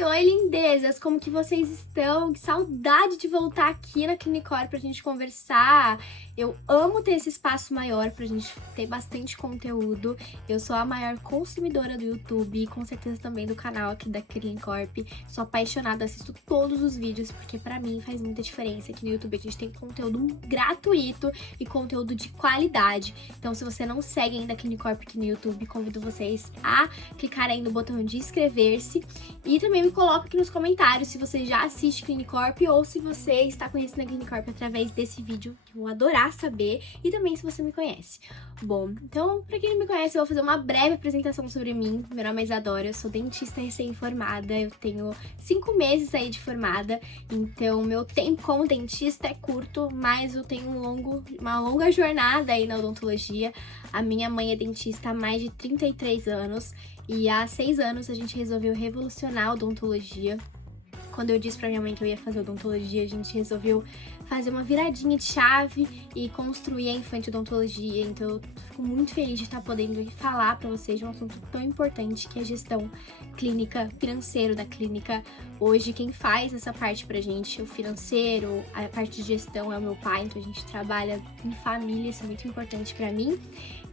Oi, oi, lindezas! Como que vocês estão? Que saudade de voltar aqui na Clinicore pra gente conversar. Eu amo ter esse espaço maior pra gente ter bastante conteúdo. Eu sou a maior consumidora do YouTube e com certeza também do canal aqui da Clinicorp. Sou apaixonada, assisto todos os vídeos porque pra mim faz muita diferença. Aqui no YouTube a gente tem conteúdo gratuito e conteúdo de qualidade. Então se você não segue ainda a Clinicorp aqui no YouTube, convido vocês a clicar aí no botão de inscrever-se. E também me coloca aqui nos comentários se você já assiste Clinicorp ou se você está conhecendo a Clinicorp através desse vídeo, que eu vou adorar saber, e também se você me conhece. Bom, então, pra quem não me conhece, eu vou fazer uma breve apresentação sobre mim. Meu nome é Isadora, eu sou dentista recém-formada, eu tenho 5 meses aí de formada, então meu tempo como dentista é curto, mas eu tenho uma longa jornada aí na odontologia. A minha mãe é dentista há mais de 33 anos, e há 6 anos a gente resolveu revolucionar a odontologia. Quando eu disse pra minha mãe que eu ia fazer odontologia, a gente resolveu fazer uma viradinha de chave e construir a infanto-odontologia. Então eu fico muito feliz de estar podendo falar pra vocês de um assunto tão importante que é a gestão clínica, financeiro da clínica. Hoje quem faz essa parte pra gente, o financeiro, a parte de gestão é o meu pai, então a gente trabalha em família, isso é muito importante pra mim.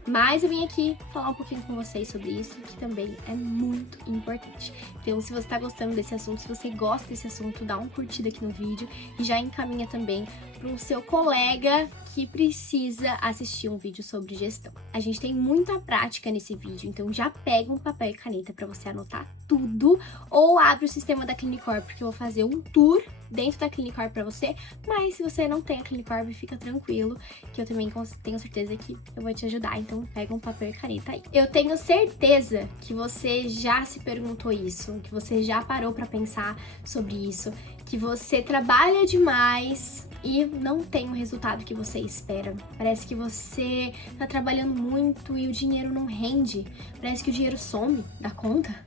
Mas eu vim aqui falar um pouquinho com vocês sobre isso, que também é muito importante. Então, se você tá gostando desse assunto, se você gosta desse assunto, dá um curtida aqui no vídeo e já encaminha também para o seu colega que precisa assistir um vídeo sobre gestão. A gente tem muita prática nesse vídeo, então já pega um papel e caneta para você anotar tudo, ou abre o sistema da Clinicorp, porque eu vou fazer um tour dentro da Clinicorp para você, mas se você não tem a Clinicorp, fica tranquilo, que eu também tenho certeza que eu vou te ajudar, então pega um papel e caneta aí. Eu tenho certeza que você já se perguntou isso, que você já parou para pensar sobre isso, que você trabalha demais e não tem o resultado que você espera. Parece que você tá trabalhando muito e o dinheiro não rende, parece que o dinheiro some da conta.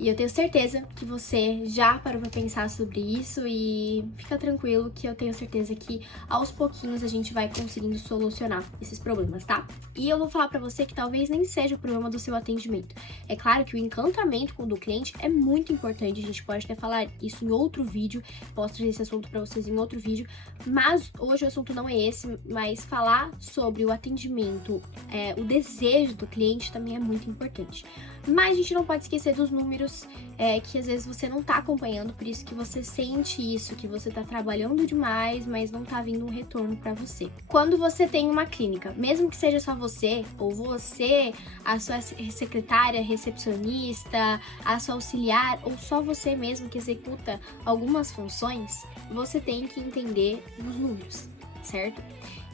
E eu tenho certeza que você já parou pra pensar sobre isso e fica tranquilo que eu tenho certeza que aos pouquinhos a gente vai conseguindo solucionar esses problemas, tá? E eu vou falar pra você que talvez nem seja o problema do seu atendimento. É claro que o encantamento com o do cliente é muito importante, a gente pode até falar isso em outro vídeo, posso trazer esse assunto pra vocês em outro vídeo, mas hoje o assunto não é esse, mas falar sobre o atendimento, o desejo do cliente também é muito importante. Mas a gente não pode esquecer dos números que às vezes você não tá acompanhando, por isso que você sente isso, que você tá trabalhando demais, mas não tá vindo um retorno pra você. Quando você tem uma clínica, mesmo que seja só você, ou você, a sua secretária, recepcionista, a sua auxiliar, ou só você mesmo que executa algumas funções, você tem que entender os números, certo?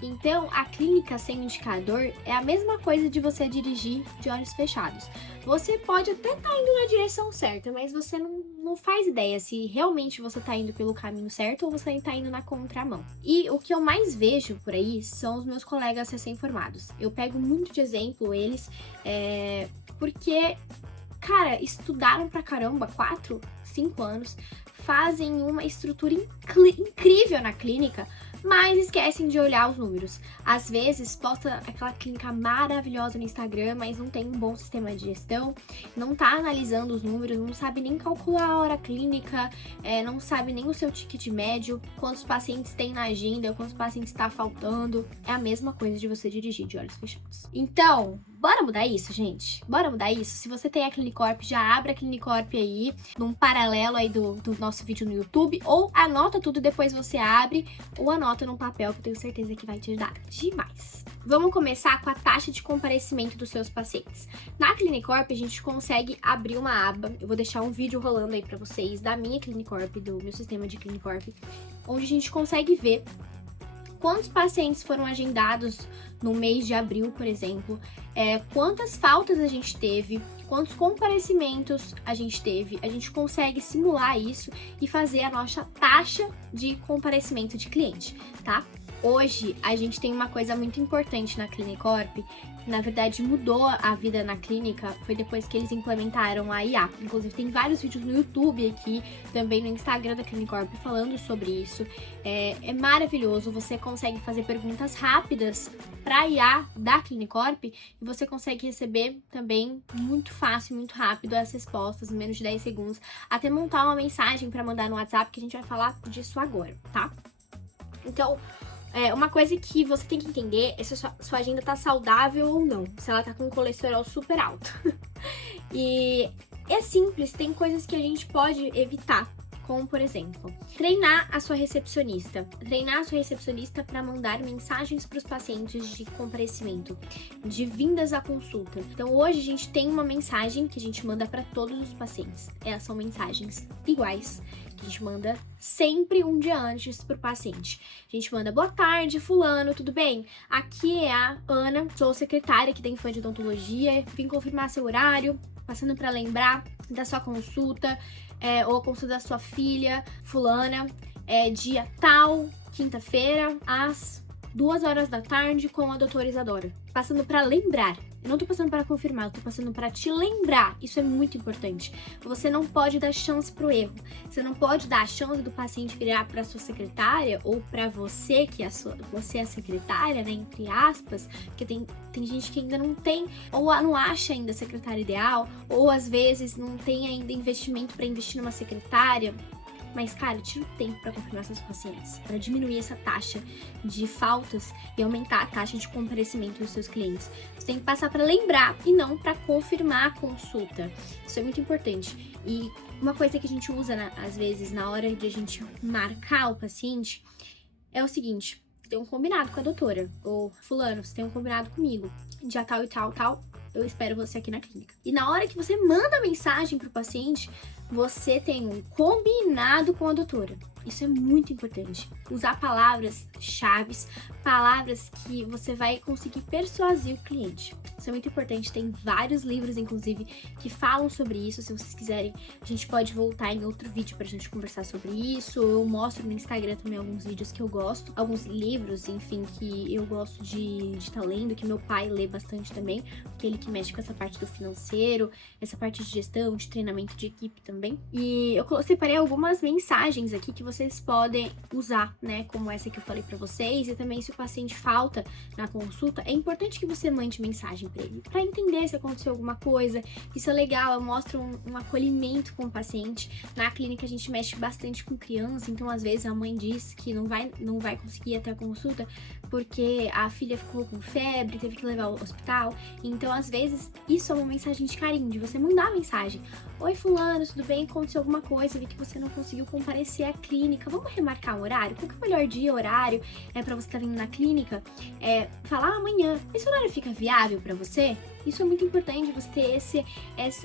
Então, a clínica sem indicador é a mesma coisa de você dirigir de olhos fechados. Você pode até estar indo na direção certa, mas você não faz ideia se realmente você está indo pelo caminho certo ou você está indo na contramão. E o que eu mais vejo por aí são os meus colegas recém-formados. Eu pego muito de exemplo eles, porque, cara, estudaram pra caramba, 4, 5 anos, fazem uma estrutura incrível na clínica, mas esquecem de olhar os números. Às vezes, posta aquela clínica maravilhosa no Instagram, mas não tem um bom sistema de gestão, não tá analisando os números, não sabe nem calcular a hora clínica, não sabe nem o seu ticket médio, quantos pacientes tem na agenda, quantos pacientes tá faltando. É a mesma coisa de você dirigir de olhos fechados. Então, bora mudar isso, gente? Bora mudar isso? Se você tem a Clinicorp, já abre a Clinicorp aí, num paralelo aí do nosso vídeo no YouTube, ou anota tudo e depois você abre, ou anota num papel que eu tenho certeza que vai te ajudar demais. Vamos começar com a taxa de comparecimento dos seus pacientes. Na Clinicorp, a gente consegue abrir uma aba, eu vou deixar um vídeo rolando aí pra vocês, da minha Clinicorp, do meu sistema de Clinicorp, onde a gente consegue ver quantos pacientes foram agendados no mês de abril, por exemplo, quantas faltas a gente teve, quantos comparecimentos a gente teve. A gente consegue simular isso e fazer a nossa taxa de comparecimento de cliente, tá? Hoje, a gente tem uma coisa muito importante na Clinicorp, que na verdade mudou a vida na clínica, foi depois que eles implementaram a IA. Inclusive, tem vários vídeos no YouTube aqui, também no Instagram da Clinicorp, falando sobre isso. É maravilhoso, você consegue fazer perguntas rápidas para a IA da Clinicorp e você consegue receber também muito fácil, muito rápido as respostas, em menos de 10 segundos, até montar uma mensagem para mandar no WhatsApp, que a gente vai falar disso agora, tá? Então, uma coisa que você tem que entender é se a sua agenda tá saudável ou não, se ela tá com colesterol super alto. E é simples, tem coisas que a gente pode evitar, como por exemplo, treinar a sua recepcionista. Treinar a sua recepcionista para mandar mensagens para os pacientes de comparecimento, de vindas à consulta. Então hoje a gente tem uma mensagem que a gente manda para todos os pacientes. Elas são mensagens iguais. A gente manda sempre um dia antes pro paciente. A gente manda: boa tarde, fulano, tudo bem? Aqui é a Ana, sou secretária aqui da Infante de Odontologia, vim confirmar seu horário, passando para lembrar da sua consulta, ou a consulta da sua filha, fulana, dia tal, quinta-feira, às 2h da tarde, com a doutora Isadora. Passando para lembrar. Eu não tô passando para confirmar, eu tô passando para te lembrar. Isso é muito importante. Você não pode dar chance pro erro. Você não pode dar a chance do paciente virar para sua secretária ou para você, que é você é a secretária, né, entre aspas, porque tem gente que ainda não tem, ou não acha ainda a secretária ideal, ou às vezes não tem ainda investimento para investir numa secretária. Mas, cara, tira o tempo para confirmar seus pacientes, para diminuir essa taxa de faltas e aumentar a taxa de comparecimento dos seus clientes. Você tem que passar para lembrar e não para confirmar a consulta. Isso é muito importante. E uma coisa que a gente usa, às vezes, na hora de a gente marcar o paciente, é o seguinte: você tem um combinado com a doutora, ou fulano, você tem um combinado comigo, dia tal e tal, tal, eu espero você aqui na clínica. E na hora que você manda a mensagem pro paciente, você tem um combinado com a doutora. Isso é muito importante. Usar palavras-chave, palavras que você vai conseguir persuadir o cliente. Isso é muito importante. Tem vários livros, inclusive, que falam sobre isso. Se vocês quiserem, a gente pode voltar em outro vídeo pra gente conversar sobre isso. Eu mostro no Instagram também alguns vídeos que eu gosto. Alguns livros, enfim, que eu gosto de estar lendo, que meu pai lê bastante também. Porque ele que mexe com essa parte do financeiro, essa parte de gestão, de treinamento de equipe também. E eu separei algumas mensagens aqui que vocês podem usar, né? Como essa que eu falei pra vocês. E também, se o paciente falta na consulta, é importante que você mande mensagem pra ele, pra entender se aconteceu alguma coisa. Isso é legal, eu mostro um acolhimento com o paciente. Na clínica a gente mexe bastante com criança, então às vezes a mãe diz que não vai conseguir ir até a consulta porque a filha ficou com febre, teve que levar ao hospital. Então, às vezes, isso é uma mensagem de carinho, de você mandar mensagem: oi fulano, tudo bem? Aconteceu alguma coisa, vi que você não conseguiu comparecer à clínica, vamos remarcar um horário? Qual que é o melhor dia, horário, pra você estar vindo na clínica? Falar amanhã, esse horário fica viável pra você? Isso é muito importante, você ter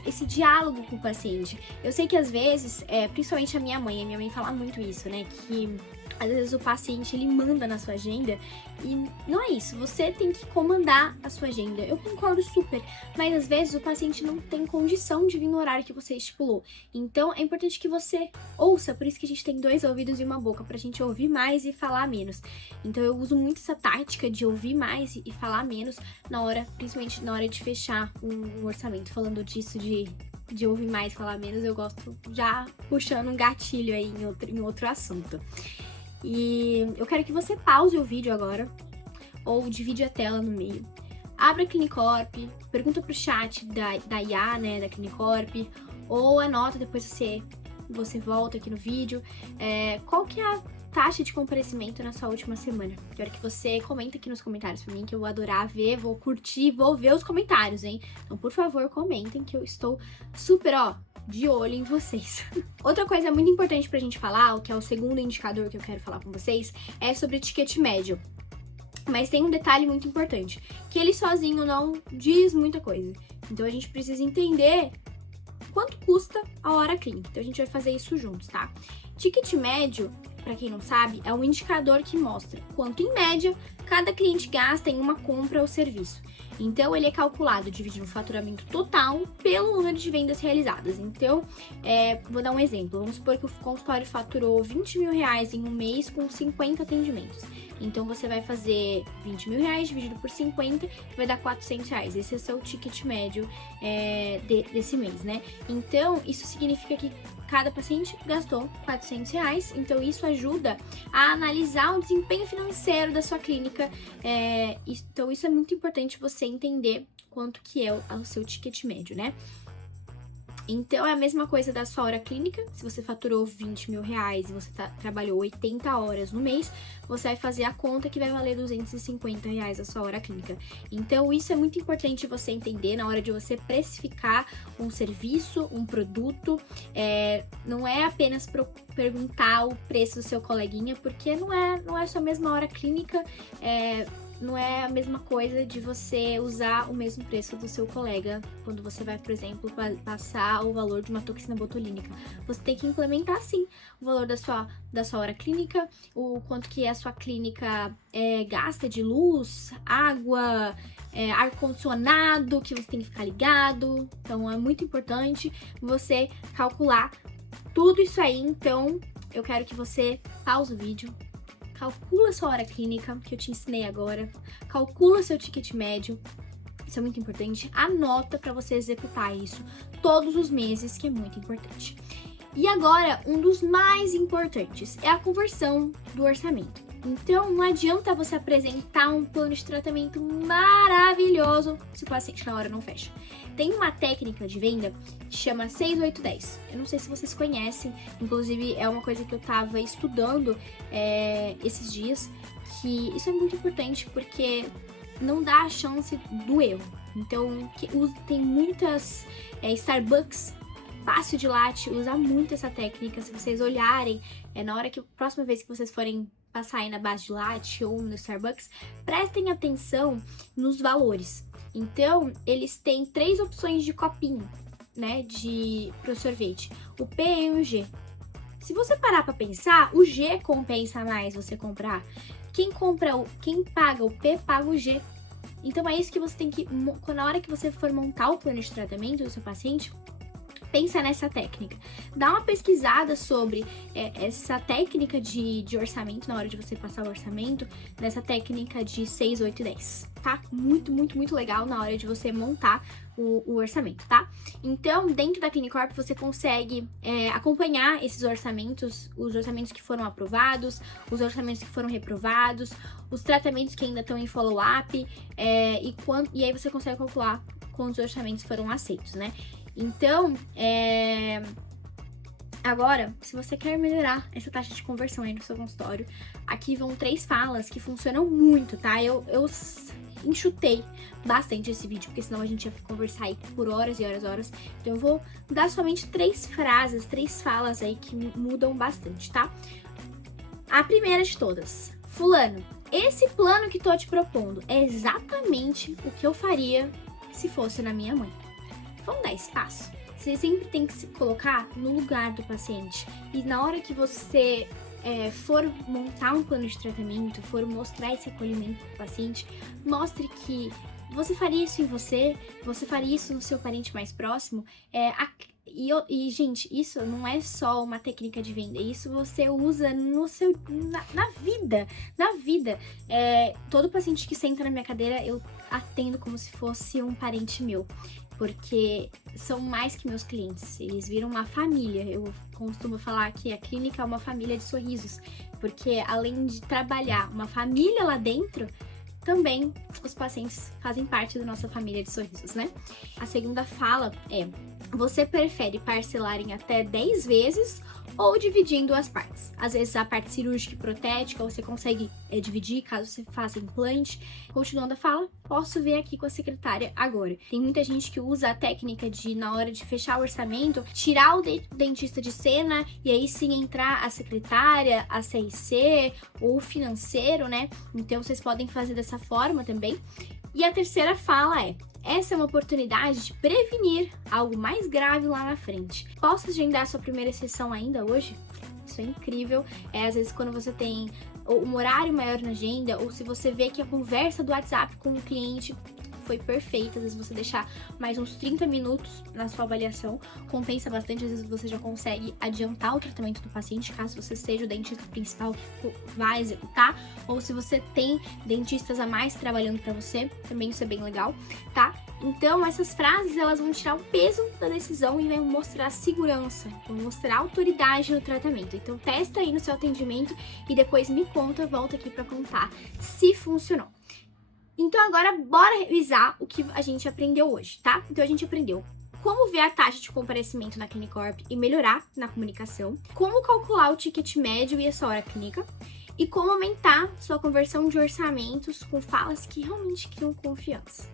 esse diálogo com o paciente. Eu sei que às vezes, principalmente a minha mãe fala muito isso, né, que às vezes o paciente, ele manda na sua agenda e não é isso, você tem que comandar a sua agenda. Eu concordo super, mas às vezes o paciente não tem condição de vir no horário que você estipulou. Então é importante que você ouça, por isso que a gente tem 2 ouvidos e uma boca, pra gente ouvir mais e falar menos. Então eu uso muito essa tática de ouvir mais e falar menos principalmente na hora de fechar um orçamento. Falando disso, de ouvir mais e falar menos, eu gosto já puxando um gatilho aí em outro assunto. E eu quero que você pause o vídeo agora, ou divide a tela no meio. Abra a Clinicorp, pergunta pro chat da IA, né, da Clinicorp, ou anota, depois você volta aqui no vídeo, qual que é a taxa de comparecimento na sua última semana. Quero que você comenta aqui nos comentários pra mim, que eu vou adorar ver, vou curtir, vou ver os comentários, hein? Então, por favor, comentem, que eu estou super, de olho em vocês. Outra coisa muito importante pra gente falar, que é o segundo indicador que eu quero falar com vocês, é sobre ticket médio. Mas tem um detalhe muito importante, que ele sozinho não diz muita coisa. Então a gente precisa entender quanto custa a hora clínica. Então a gente vai fazer isso juntos, tá? Ticket médio, pra quem não sabe, é um indicador que mostra quanto em média cada cliente gasta em uma compra ou serviço. Então, ele é calculado dividindo o faturamento total pelo número de vendas realizadas. Então, vou dar um exemplo. Vamos supor que o consultório faturou R$20.000 em um mês com 50 atendimentos. Então, você vai fazer R$20.000 dividido por 50, vai dar R$400. Esse é o seu ticket médio desse mês, né? Então, isso significa que cada paciente gastou R$400. Então, isso ajuda a analisar o desempenho financeiro da sua clínica. Então, isso é muito importante você entender quanto que é o seu ticket médio, né? Então, é a mesma coisa da sua hora clínica. Se você faturou R$20.000 e você trabalhou 80 horas no mês, você vai fazer a conta que vai valer R$250 a sua hora clínica. Então, isso é muito importante você entender na hora de você precificar um serviço, um produto. Não é apenas perguntar o preço do seu coleguinha, porque não é só a mesma hora clínica, não é a mesma coisa de você usar o mesmo preço do seu colega quando você vai, por exemplo, passar o valor de uma toxina botulínica. Você tem que implementar, sim, o valor da sua hora clínica, o quanto que a sua clínica gasta de luz, água, ar-condicionado, que você tem que ficar ligado. Então, é muito importante você calcular tudo isso aí. Então, eu quero que você pause o vídeo, calcula sua hora clínica, que eu te ensinei agora, calcula seu ticket médio, isso é muito importante, anota para você executar isso todos os meses, que é muito importante. E agora, um dos mais importantes é a conversão do orçamento. Então, não adianta você apresentar um plano de tratamento maravilhoso se o paciente na hora não fecha. Tem uma técnica de venda que chama 6-8-10. Eu não sei se vocês conhecem, inclusive é uma coisa que eu tava estudando esses dias, que isso é muito importante porque não dá a chance do erro. Então, tem muitas Starbucks, fácil de latte, usa muito essa técnica. Se vocês olharem, na hora que a próxima vez que vocês forem passar aí na base de latte ou no Starbucks, prestem atenção nos valores. Então, eles têm 3 opções de copinho, né, pro sorvete, o P, E e o G. Se você parar pra pensar, o G compensa mais você comprar. Quem paga o P, paga o G. Então, é isso que você tem que, na hora que você for montar o plano de tratamento do seu paciente, pensa nessa técnica. Dá uma pesquisada sobre essa técnica de orçamento, na hora de você passar o orçamento, nessa técnica de 6, 8 e 10, tá? Muito, muito, muito legal na hora de você montar o orçamento, tá? Então, dentro da Clinicorp, você consegue acompanhar esses orçamentos, os orçamentos que foram aprovados, os orçamentos que foram reprovados, os tratamentos que ainda estão em follow-up, e aí você consegue calcular quantos orçamentos foram aceitos, né? Então, agora, se você quer melhorar essa taxa de conversão aí no seu consultório, aqui vão 3 falas que funcionam muito, tá? Eu enxutei bastante esse vídeo, porque senão a gente ia conversar aí por horas e horas e horas. Então, eu vou dar somente 3 frases, 3 falas aí que mudam bastante, tá? A primeira de todas: fulano, esse plano que tô te propondo é exatamente o que eu faria se fosse na minha mãe. Vamos dar espaço. Você sempre tem que se colocar no lugar do paciente. E na hora que você for montar um plano de tratamento, for mostrar esse acolhimento para o paciente, mostre que você faria isso em você faria isso no seu parente mais próximo. E, gente, isso não é só uma técnica de venda, isso você usa na vida. Todo paciente que senta na minha cadeira, eu atendo como se fosse um parente meu, porque são mais que meus clientes, eles viram uma família. Eu costumo falar que a clínica é uma família de sorrisos, porque além de trabalhar uma família lá dentro, também os pacientes fazem parte da nossa família de sorrisos, né? A segunda fala é: você prefere parcelar em até 10 vezes ou dividir em 2 partes? Às vezes a parte cirúrgica e protética você consegue dividir caso você faça implante. Continuando a fala, posso ver aqui com a secretária agora. Tem muita gente que usa a técnica de, na hora de fechar o orçamento, tirar o dentista de cena e aí sim entrar a secretária, a CRC ou o financeiro, né? Então vocês podem fazer dessa forma também. E a terceira fala é: essa é uma oportunidade de prevenir algo mais grave lá na frente. Posso agendar sua primeira sessão ainda hoje? Isso é incrível. Às vezes quando você tem um horário maior na agenda, ou se você vê que a conversa do WhatsApp com o cliente foi perfeita, às vezes você deixar mais uns 30 minutos na sua avaliação, compensa bastante, às vezes você já consegue adiantar o tratamento do paciente, caso você seja o dentista principal que vai executar, ou se você tem dentistas a mais trabalhando para você, também isso é bem legal, tá? Então, essas frases, elas vão tirar o peso da decisão e vão mostrar segurança, vão mostrar autoridade no tratamento. Então, testa aí no seu atendimento e depois me conta, volta aqui para contar se funcionou. Então agora bora revisar o que a gente aprendeu hoje, tá? Então a gente aprendeu como ver a taxa de comparecimento na Clinicorp e melhorar na comunicação, como calcular o ticket médio e a sua hora clínica, e como aumentar sua conversão de orçamentos com falas que realmente criam confiança.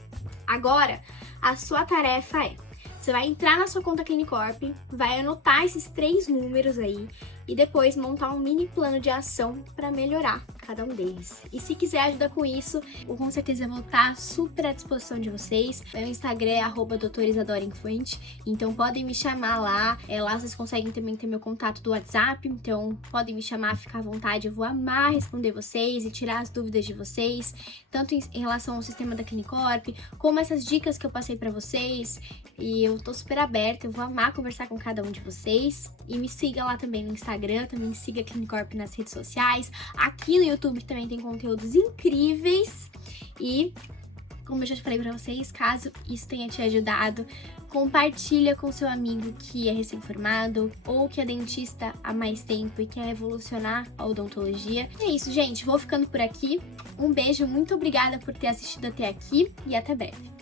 Agora, a sua tarefa é: você vai entrar na sua conta Clinicorp, vai anotar esses 3 números aí e depois montar um mini plano de ação para melhorar cada um deles. E se quiser ajuda com isso, eu com certeza vou estar super à disposição de vocês. Meu Instagram é @doutorIsadoraInfante, então podem me chamar lá. Lá vocês conseguem também ter meu contato do WhatsApp, então podem me chamar, ficar à vontade. Eu vou amar responder vocês e tirar as dúvidas de vocês, tanto em relação ao sistema da Clinicorp, como essas dicas que eu passei para vocês. E eu tô super aberta, eu vou amar conversar com cada um de vocês. E me siga lá também no Instagram, também siga a Clinicorp nas redes sociais. Aqui no YouTube também tem conteúdos incríveis. E, como eu já falei pra vocês, caso isso tenha te ajudado, compartilha com seu amigo que é recém-formado ou que é dentista há mais tempo e quer evolucionar a odontologia. É isso, gente. Vou ficando por aqui. Um beijo, muito obrigada por ter assistido até aqui e até breve.